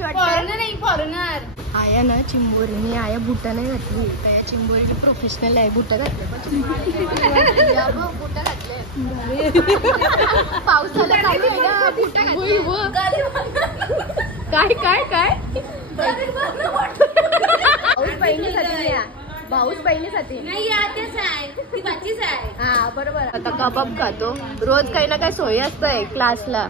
कशी वाटते? फॉरेनर आया ना चिंबोरीने आया बुटा नाही घातली. या चिंबोरीची प्रोफेशनल आहे. बुटा घातले बुटा घातले पावसाला काय काय काय भाऊच बहिणीसाठी हा बरोबर. आता कबाब खातो. रोज काही ना काही सोयी असतंय क्लासला.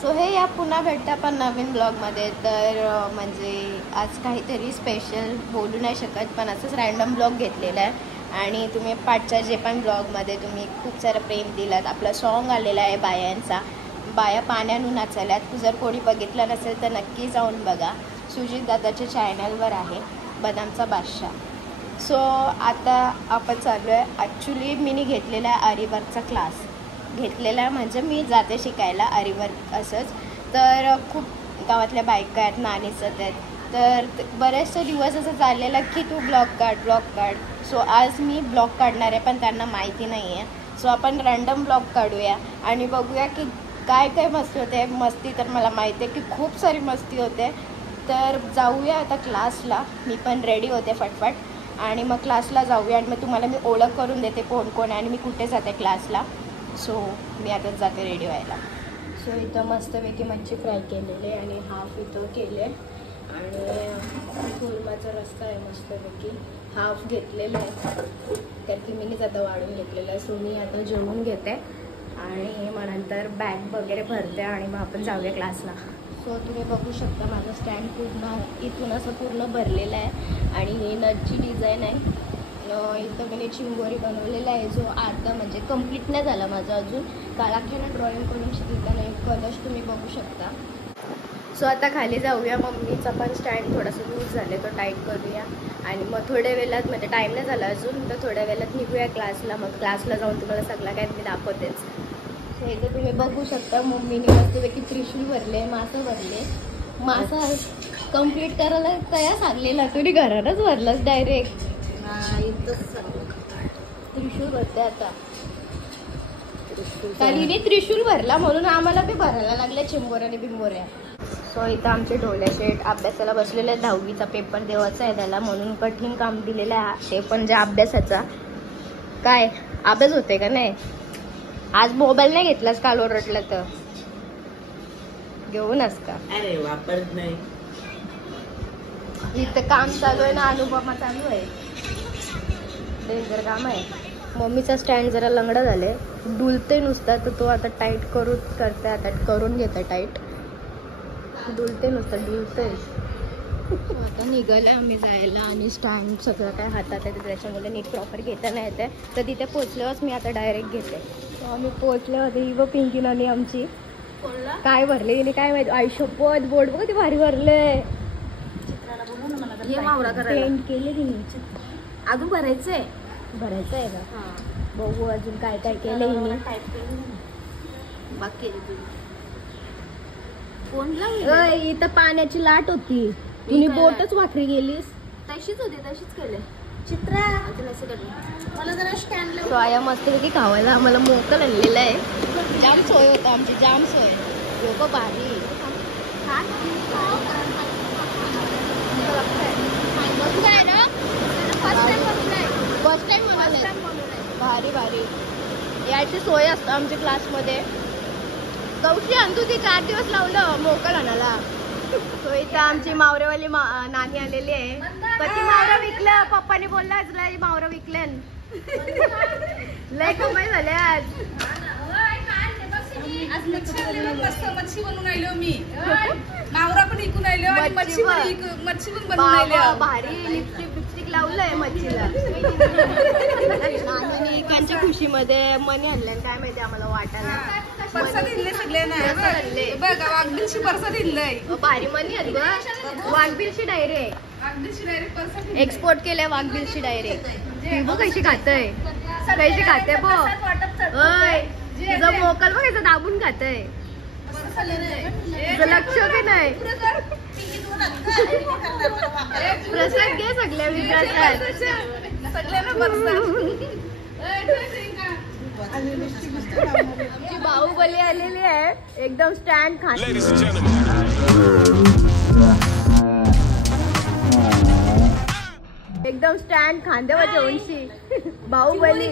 सो हे या पुन्हा भेटतं पण नवीन ब्लॉगमध्ये. तर म्हणजे आज काहीतरी स्पेशल बोलू नाही शकत पण असंच रॅन्डम ब्लॉग घेतलेला आहे. आणि तुम्ही पाठच्या जे पण ब्लॉगमध्ये तुम्ही खूप सारं प्रेम दिलात. आपला सॉन्ग आलेला आहे बायांचा. बाया पाण्यानं नाचायल्यात. जर कोणी बघितलं नसेल तर नक्की जाऊन बघा. सुजित दादाच्या चॅनलवर आहे बदामचा बादशाह. सो आता आपण चालू आहे. ॲक्च्युली मी घेतलेला आहे आरीवर्कचा क्लास घेतलेला आहे. म्हणजे मी जाते शिकायला आरीवर्क असंच. तर खूप गावातल्या बायका आहेत नानीसत आहेत. तर बरेचसे दिवस असं चाललेलं की तू ब्लॉग काढ. सो आज मी ब्लॉग काढणार आहे पण त्यांना माहिती नाही आहे. सो आपण रँडम ब्लॉग काढूया आणि बघूया की काय काय मस्ती होते. मस्ती तर मला माहिती आहे की खूप सारी मस्ती होते. तर जाऊया आता क्लासला. मी पण रेडी होते फटफट आणि मग क्लासला जाऊया. आणि मग तुम्हाला मी ओळख करून देते कोण कोण आहे आणि मी कुठे जाते क्लासला. सो मी आता जाते रेडी व्हायला. सो इथं मस्तपैकी मच्छी फ्राय केलेले आणि हाफ इथं केले आणि कुर्माचा रस्ता आहे मस्तपैकी हाफ घेतलेला आहे. तर की मीच आता वाढून घेतलेलं आहे. सो मी आता जेवून घेते आणि मग नंतर बॅग वगैरे भरते आणि मग आपण जाऊया क्लासला. सो तुम्ही बघू शकता माझं स्टँड पूर्ण इथून असं पूर्ण भरलेलं आहे आणि ही नटची डिझाईन आहे. इथं मी चिंबोरी बनवलेला आहे जो अर्धा म्हणजे कंप्लीट नाही झाला माझं अजून. काळाख्यानं ड्रॉइंग करून शिकलेला नाही. कलर्स तुम्ही बघू शकता. सो आता खाली जाऊया. मम्मीचा पण स्टँड थोडासा लूज झाले तो टाईट करूया आणि मग थोड्या वेळात म्हणजे टाईम नाही झाला अजून तर थोड्या वेळात निघूया क्लासला. मग क्लासला जाऊन तुम्हाला सगळं काय मी दाखवतेच. सो इथे तुम्ही बघू शकता मम्मीने मस्तपैकी त्रिशूल भरले मासा भरले. मासा कंप्लीट करायला तयार सांगलेला तुम्ही घरातच भरलास डायरेक्ट. त्रिशूल भरते आता. कालीने त्रिशूल भरला म्हणून आम्हाला बी भरायला लागल्या चिंबोऱ्या आणि बिंबोऱ्या. सो इथं आमचे ढोल्या शेठ अभ्यासाला बसलेले. 10वीचा पेपर देवाचा आहे त्याला म्हणून कठीण काम दिलेलं आहे. ते पण जे अभ्यासाचा काय अभ्यास होते का नाही. आज मोबाईल नाही घेतलास काल ओरडलं तर घेऊनच का. अरे वापरत नाही. इथं काम चालू आहे ना अनुपमा चालू आहे. डेंजर काम आहे. मम्मीचा स्टँड जरा लंगडा झाले डुलते नुसता तर तो आता टाईट करते. आता करून घेते टाईट. डुलते नुसतं डुलते. आता निघालं आम्ही जायला आणि स्टँड सगळं काय हातात आहे त्याच्यामुळे नीट प्रॉपर घेता नाही येते. तर तिथे पोचल्यावरच मी आता डायरेक्ट घेते. तो आम्ही पोचले होते. ही व पिंकी नानी आमची काय भरले गेली काय माहिती. आयुष्यपद बोर्ड बघ ती भारी भरले. पेंट केले तिने. अजून भरायचंय आहे का बघू अजून काय काय केलंय मी. बाकी इथं पाण्याची लाट होती. तुम्ही बोटच वाखरी गेलीस. तशीच होती तशीच केले चित्रा. मला जरा स्टँड. तो आया मस्तपैकी खावायला आम्हाला मोकल आणलेला आहे. जाम सोय होतं आमची जाम सोय. लोक भारी काय ना फर्स्ट टाइम भारी भारी याची सोय असतं आमच्या क्लासमध्ये. कौशी आणतो ती 4 दिवस लावलं मोकळ आणायला. तो इथं आमची मावरेवाली नानी आलेली आहे. कधी मावरा विकलं पप्पाने बोलला आज लय मावरा विकलं. लय कमाई झाले आज. मच्छी बनवून आलो मी. मावरा पण विकून आलो आणि मच्छी पण बनवून आलो. भारी लिपस्टिक लावलंय मच्छीला. नानीने एकांच्या खुशीमध्ये मनी आणलं काय माहिती आम्हाला वाटायला. परसाद दिले सगळ्यांना. बघ वाघबिलशी परसाद दिलंय. भारी मनी आहे ग. वाघबिलशी डायरेक्ट एक्सपोर्ट केलंय. वाघबिलशी डायरेक्ट बघ कशी खातय कैसे खाते बो. तुझं मोकल बघ याचं दाबून खातय. तुझं लक्ष बी नाही. प्रसाद घे सगळ्या विचारतात सगळ्यांना परसाद. आलेली आहे एकदम स्टँड खाली. एकदम स्टँड खांद्यावरची उंची. बाहुबली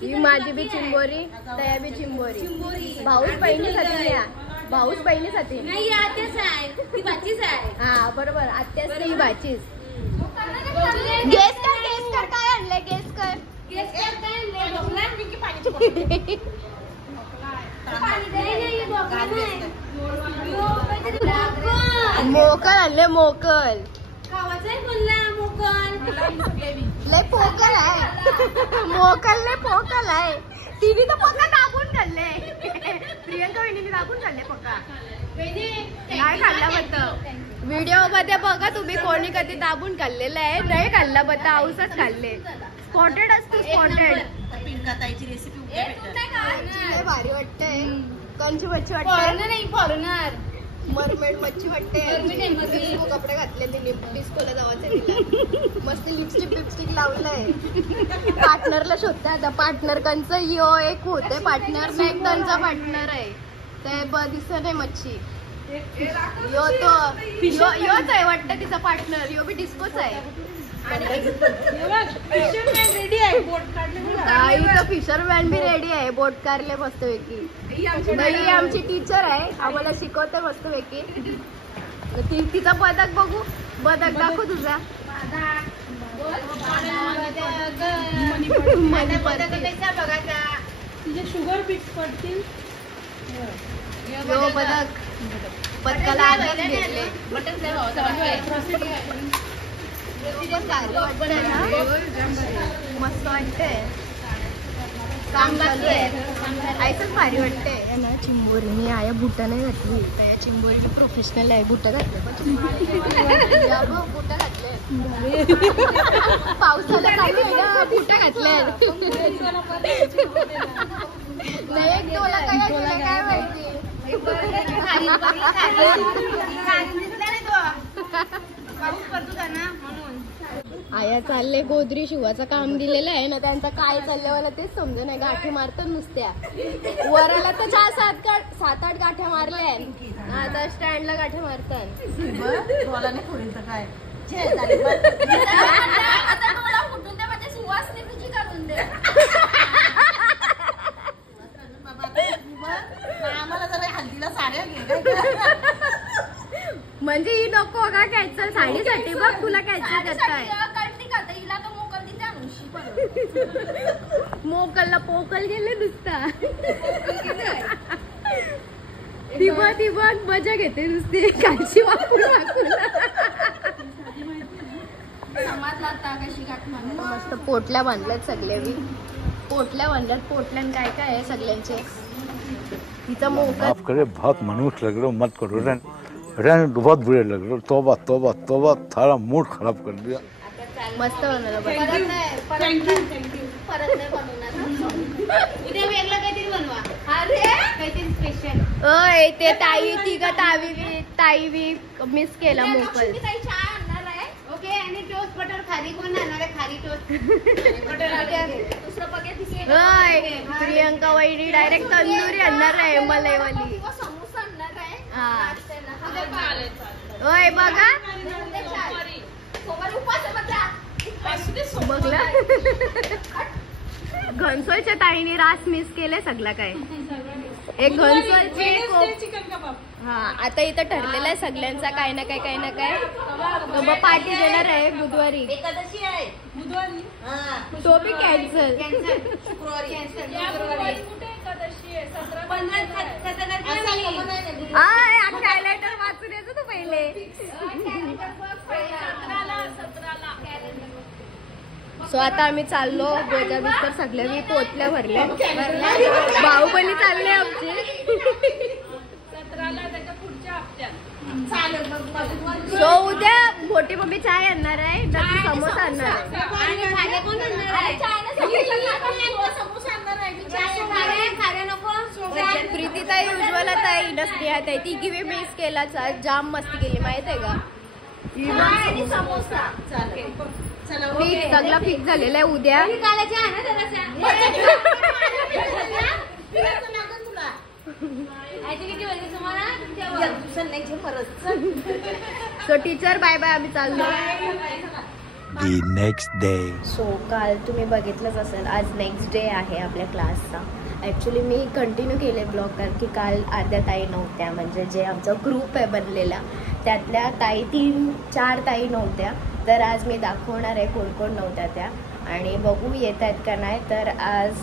ही माझी बी चिंबोरी, तया बी चिंबोरी. भाऊच बहिणीसाठी या, भाऊच बहिणीसाठी. हा बरोबर, आत्याच ही भाचीच. गेस कर, गेस कर काय आणलंय, गेस कर. मोकल आणले, मोकल. लय पोकल आहे, मोकल लय पोकल आहे. तिने तर पक्का दाबून खाल्ले. प्रियंका वहिनीने दाबून खाल्ले पक्का. नाही खाल्ला बत व्हिडिओ मध्ये बघा तुम्ही, कोणी कधी दाबून खाल्लेलं आहे. नाही खाल्ला बत, औसच खाल्ले. स्पॉटेड असतो, स्पॉटेड. भारी वाटतंय. कोणची मच्छी वाटते? नाही, फॉरेनर. मरमेड मच्छी वाटते. कपडे घातले तिने, डिस्कोला जावायचं. मस्त लिपस्टिक बिपस्टिक लावलंय. पार्टनरला शोधते आता. पार्टनर कंचं यो एक होते पार्टनर, नाही त्यांचा पार्टनर आहे ते दिसत नाही मच्छी. यो तो योच आहे वाटतं तिचा पार्टनर. यो बी डिस्कोच आहे. फिशरमॅन बी रेडी आहे. बोट कारले मस्तपैकी. ही आमची टीचर आहे, आम्हाला शिकवते मस्तपैकी. तिचा पदक बघू, पदक दाखव तुझा. तुझे शुगर बिट्स पडतील. यो पदक, पदकाला आधीच घेतले. मस्त वाटतंय, काम चालू आहे. ऐकच भारी वाटतंय ना. चिंबोरी मी आया बुटा नाही घातली. त्या चिंबोरीची प्रोफेशनल आहे. बुटा घातले, बुटा घातले. पावसाला चालू आहे ना, बुटा घातले. नाही एक डोला काय माहिती. आया चालले गोदरी शिवाचं काम दिलेलं आहे ना, त्यांचं काय चाललंय मला तेच समजे नाही. गाठी मारतात नुसत्या. वराला तर 7-8 गाठ्या मारल्या. आता स्टँडला गाठ्या मारतात. म्हणजे ही नको का कॅन्सल साडीसाठी. बघ तुला कॅन्सल करताय. मोकलला पोकल गेले नुसता. ती बघ मजा घेते नुसती. कालची वाकून मस्त पोटल्या बांधल्यात सगळे बी. पोटल्या बांधल्यात. पोटल्यान काय काय आहे सगळ्यांचे. तिचा मोकल बहुत मनुष्य लग रहे हो, मत करो। रहने बहुत बुरे लग रहे हो। तौबा तौबा तौबा, थारा मूड खराब कर दिया। मस्त बनवलं. ओय ते ताई मिस केला मोकल. ओके, आणि टोस्ट बटर खारी कोण आणणार आहे? खारी टोस्ट ओय प्रियंका वहिनी डायरेक्ट तंदुरी आणणार आहे मलाईवाली. ओय बघा बघला. घनसोळच्या ताईने रास मिस केले सगळा काय. एक घनसोळची हा. आता इथं ठरलेलं आहे सगळ्यांचा काय ना काय काय ना काय. मग पार्टी देणार आहे बुधवारी. तो बी कॅन्सल. हायलायटर वाचून यायचं तू पहिले. सो आता आम्ही चाललो. गोजा बिस्तर सगळ्या मी पोतल्या भरल्या. बाहुबली चालले आमची. सो उद्या मोठी मम्मी चाय आणणार आहे, समोसा आणणार आहे. प्रीतीताई उज्ज्वलाताई नसते ताई तिघी बी मिस केला. जाम मस्ती केली माहित आहे का. समोसा चालेल. फिक्स सगळं फिक्स झालेलं आहे उद्या. सो टीचर बाय बाय, आम्ही चाललो. The next day. सो काल तुम्ही बघितलंच असेल, आज नेक्स्ट डे आहे आपल्या क्लासचा. ॲक्च्युली मी कंटिन्यू केले ब्लॉग, कारण की काल अर्ध्या ताई नव्हत्या, म्हणजे जे आमचा ग्रुप आहे बनलेला त्यातल्या ताई 3-4 ताई नव्हत्या. तर आज मी दाखवणार आहे कोण कोण नव्हत्या त्या, आणि बघू येत आहेत का नाही. तर आज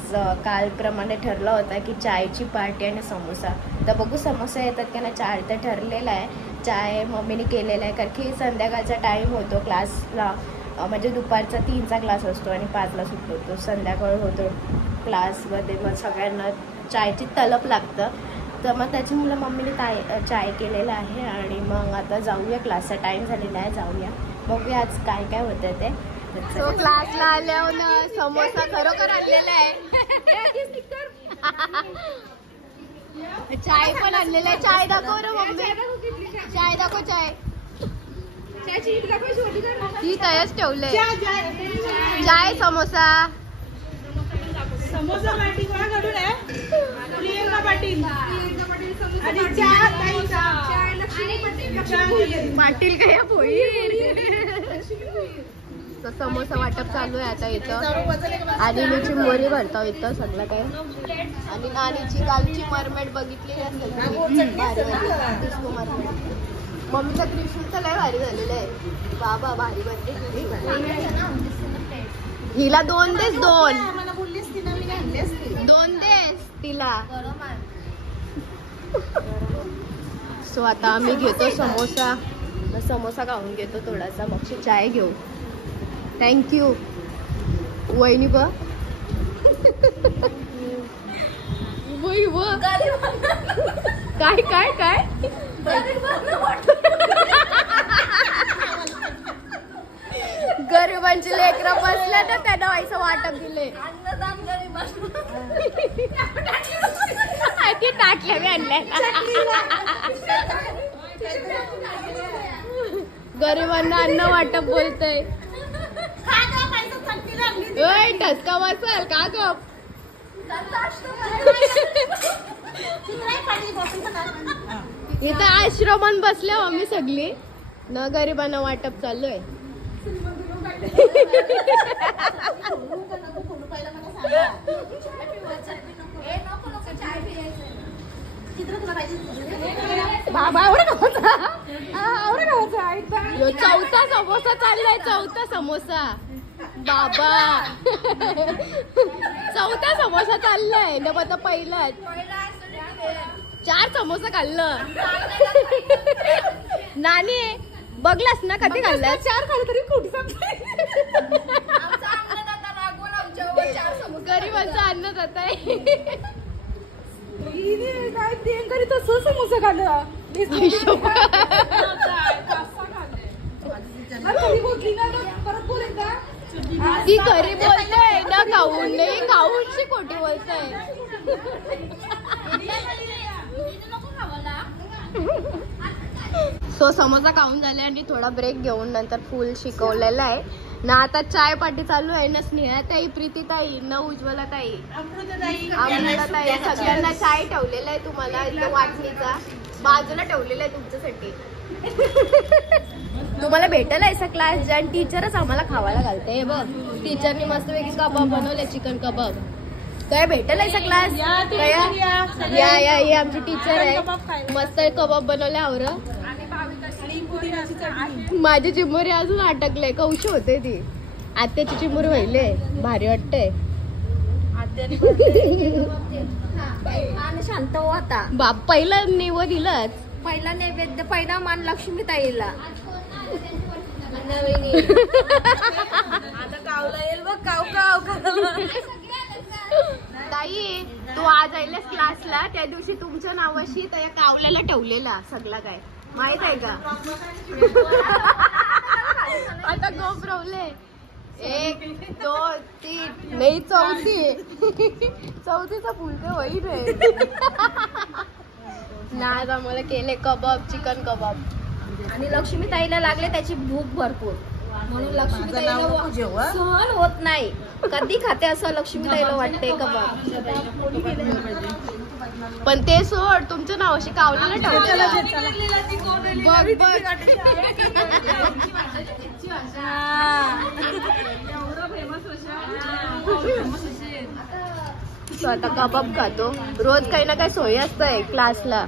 कालप्रमाणे ठरलं होतं की चायची पार्टी आणि समोसा. तर बघू समोसा येतात का नाही. चाय तर ठरलेला आहे, चाय मम्मीने केलेला आहे, कारण की संध्याकाळचा टाईम होतो क्लासला, म्हणजे दुपारचा 3चा क्लास असतो आणि 5ला सुटतो. तो संध्याकाळ होतो क्लासमध्ये, मग सगळ्यांना चायची तलप लागतं. तर मग त्याच्यामुळे मम्मीने चाय केलेला आहे. आणि मग आता जाऊया, क्लासचा टाईम झालेला आहे, जाऊया बघूया आज काय काय होतं ते. सो क्लासला आल्यावर समोसा खरोखर आणलेला आहे, चाय पण आणलेला आहे. चाय दाखव रे मम्मी, चाय दाखव. चाय ही तयाच ठेवले. चाय समोसा समोसा पाटील कोणाकडून आहे? प्रियंका पाटील आणि पाटील काय तर समोसा वाटप चालू आहे आता इथं. आणि मी चिंबोरी भरतो इथं सगळं काय. आणि नानीची कालची मरमेड बघितली असेल, डिस्को मरमेड. मम्मीचा क्रिशूचं लय भारी झालेलं आहे बाबा, भारी बनते. हिला 2 देस, 2 देस तिला. सो आता आम्ही घेतो समोसा, समोसा खाऊन घेतो थोडासा, मग चाय घेऊ. थँक्यू वहिनी. बघ काय काय काय गरिबांची लेकरं बसल्या तर त्यांना व्हायचं वाटप दिले. ते टाकल्या मी आणल्या. गरिबांना अन्न वाटप बोलतय. ठसका बसल का ग. इथं आश्रमान बसल्या आम्ही सगळी न, गरिबांना वाटप चालू आहे. बाबा चौथा समोसा चाललाय, चौथा समोसा बाबा. चौथा समोसा चाललाय न, आता पहिलाच 4 समोसा खाल्लं. नानी बघलास ना कधी खाल्लं? 4 खाल्लं तरी गरीबांचं अन्न जात आहे. काय प्रियंका तसं समोसा खाल्लं. ती खरी बोलतोय ना, खाऊन नाही, खाऊनशी खोटी बोलतोय. सो समोसा खाऊन झाले आणि थोडा ब्रेक घेऊन नंतर फुल शिकवलेला आहे ना. आता चाय पार्टी चालू आहे ना. स्नेहाताई, प्रीतीताई न, उज्ज्वलाताई, अमृताताई, सगळ्यांना चाय ठेवलेला आहे तुम्हाला इथं वाटणीचा, बाजूला ठेवलेला आहे तुमच्यासाठी. तुम्हाला भेटेल असा क्लास आणि टीचरच आम्हाला खावायला घालते. बघ टीचरनी मस्तपैकी कबाब बनवले, चिकन कबाब. काय भेटेल असा क्लास? या आमची टीचर आहे, मस्त कबाब बनवले. आवर माझी चिमुरी अजून अटकले, कौशी होते ती. आत्याची चिमुरी व्हायले, भारी वाटतंय. शांत हो आता. बाप पहिला निव दिलंच, पहिला नैवेद्य, पहिला मान लक्ष्मी ताईला. आता कावला येईल बघ, काव. ताई तू आज आयलास क्लासला, त्या दिवशी तुमच्या नावाशी त्या कावल्याला ठेवलेला सगळा काय माहित आहे का? आता गोपरवले 1 2 3 नाही, चौथीचा फुलके होईल रे. नाही आम्हाला केले कबाब, चिकन कबाब. आणि लक्ष्मी ताईला लागले त्याची भूक भरपूर. म्हणून लक्ष्मीताईला सहन होत नाही. कधी खाते असं लक्ष्मीताईला वाटते का बघ. पण ते सोड, तुमचं नाव अशी कावलेलं ठेवलेलं. बघ बघ. So, आता कबाब खातो. रोज काही ना काही सोयी असतंय क्लासला.